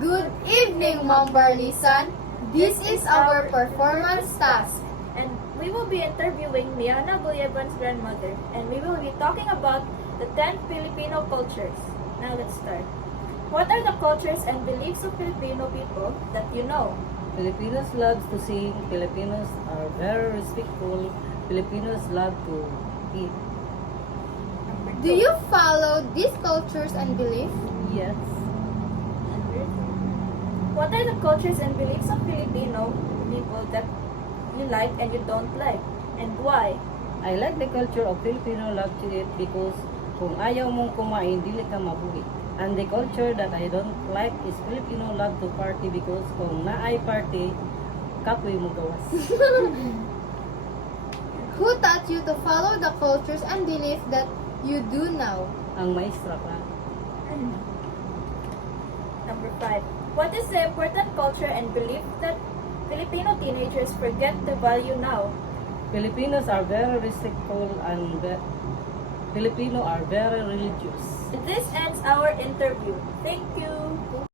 Good evening, Ma'am Barlisan. This is our performance task. And we will be interviewing Liana Gulyeban's grandmother, and we will be talking about the 10 Filipino cultures. Now let's start. What are the cultures and beliefs of Filipino people that you know? Filipinos love to sing, Filipinos are very respectful, Filipinos love to eat. Do you follow these cultures and beliefs? Yes. What are the cultures and beliefs of Filipino people that you like and you don't like? And why? I like the culture of Filipino love to eat because kung ayaw mong kumain, dili ka mabuhi. And the culture that I don't like is Filipino love to party because kung naay party, kapoy mo gawas. Who taught you to follow the cultures and beliefs that you do now? Ang maestra ka. Number 5. What is the important culture and belief that Filipino teenagers forget to value now? Filipinos are very respectful and Filipino are very religious. This ends our interview. Thank you.